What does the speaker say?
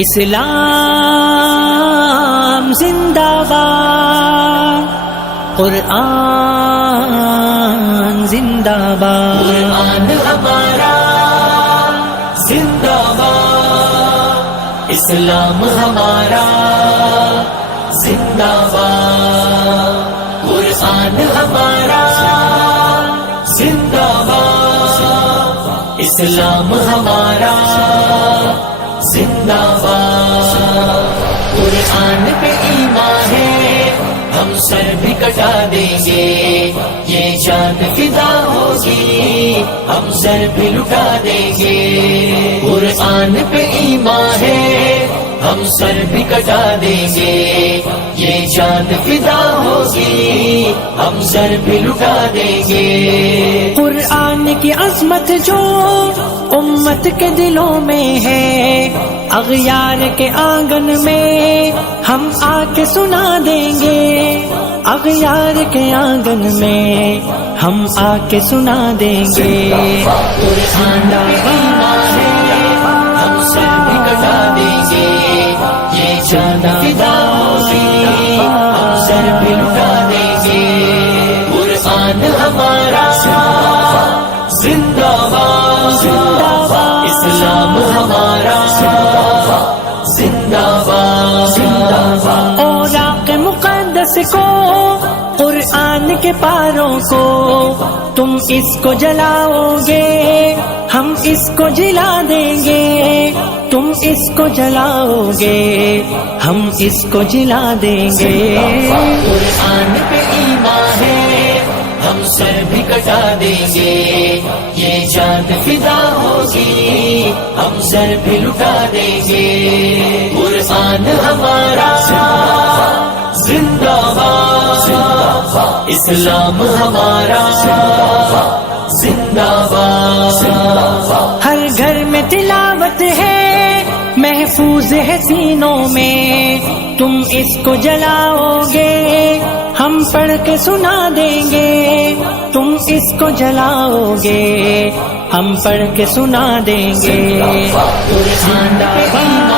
اسلام زندہ باد، قرآن زندہ باد، قرآن ہمارا زندہ باد، اسلام ہمارا زندہ باد، قرآن ہمارا زندہ باد، اسلام ہمارا زندہ باد، قرآن پہ ایمان ہے ہم سر بھی کٹا دیں گے، یہ جان فدا ہوگی ہم سر بھی لٹا دیں گے، قرآن پہ ایمان ہے ہم سر بھی کٹا دیں گے، یہ جان فدا ہوگی ہم سر بھی لٹا دیں گے، قرآن کی عظمت جو امت کے دلوں میں ہے، اغیار کے آنگن میں ہم آ کے سنا دیں گے، اغیار کے آنگن میں ہم آ کے سنا دیں گے، قرآن پہ ایمان ہے ہم سر بھی کٹا دیں گے، یہ جان فدا ہوگی ہم سر بھی لٹا دیں گے، قرآن ہمارا زندہ باد، اسلام ہمارا زندہ باد، اوراق مقدس کو، قرآن کے پاروں کو، تم اس کو جلاؤ گے ہم اس کو جلا دیں گے، تم اس کو جلاؤ گے ہم اس کو جلا دیں گے، قرآن پہ ایمان ہے ہم سر بھی کٹا دیں گے، یہ جان فدا ہوگی ہم سر بھی لٹا دیں گے، قرآن ہمارا زندہ باد، اسلام ہمارا زندہ باد، ہر گھر میں تلاوت ہے محفوظ ہے سینوں میں، تم اس کو جلاؤ گے ہم پڑھ کے سنا دیں گے، تم اس کو جلاؤ گے ہم پڑھ کے سنا دیں گے، قرآن پہ ایمان